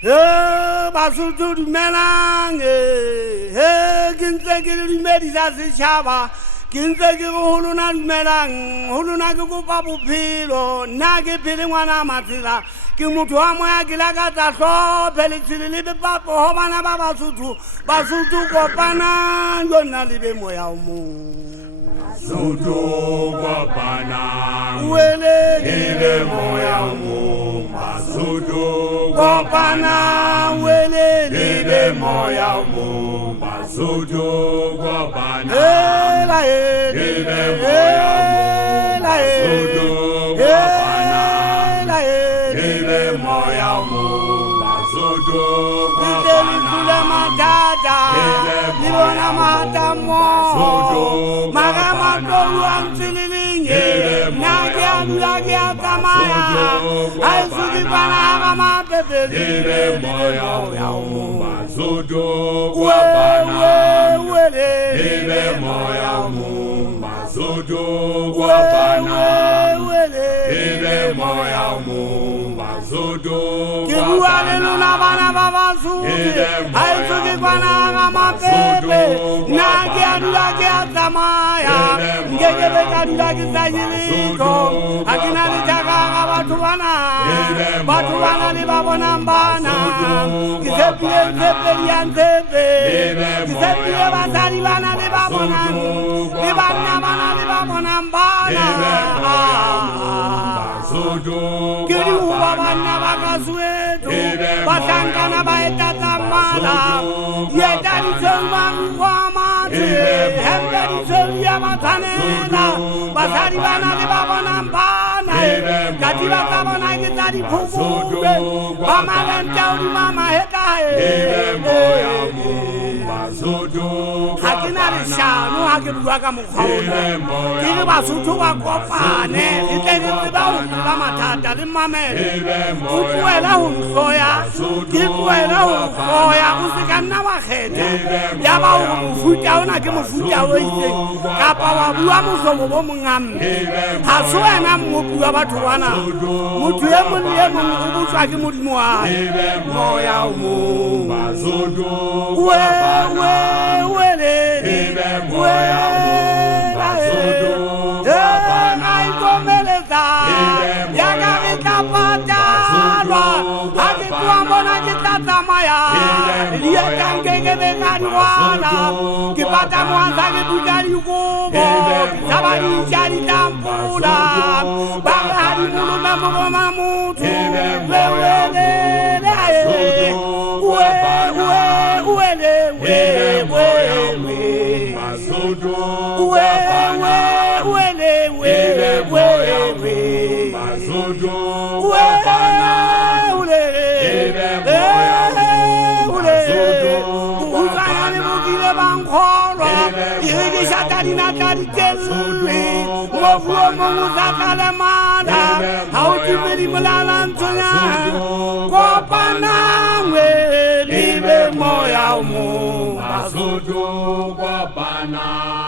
Basutu melang kinzeki medisa sechaba kinzeki huluna melang huluna ke kopa bophelo nna ke phele ngwana matsela ke motho wa moya ke la ka tsa hlophe le tshile le papo ho bana ba Basotho kopana yona le be moya o mong Basotho kopana wele le moya o mong Basotho kopana wele le moya o mong Basotho kopana la le moya o mong Basotho kopana le moya o mong Basotho kopana matata libona matamo magama toluang sililinge nagia tamaya aisuki pana ama pepe le moya o mong Basotho kopana le moya o mong Basotho kopana le moya o mong Basotho kopana luna bana baba aisuki pana ama pepe nagia tamaya ngeke kadulaki zanyilito akina litaka batho bana le babona mbana kisepile basadi bana le babona le banna bana le babona mbana kedi uba banna bakasueto basangana baetatamala yetadi selmangwamate hembedi selia batanela basadi bana le babona mbana kati batabona kitadi phukube bamalentaudi mama hekae hakina leshano ha ke bua ka mokgwa ona ke re Basotho ba kopane e tle ke ba ho ba mathata le mamele o tlohela ho hloya ke tlohela ho hloya o se ka nna wa kgetha ya ba o mofuta ona ke mofuta o itseng kapa wa bua mosomo bo mongamme ha se wena mmopi wa batho bana motho e mong le mong o botswa ke modimo wa moya o mong Basotho Basotho kopana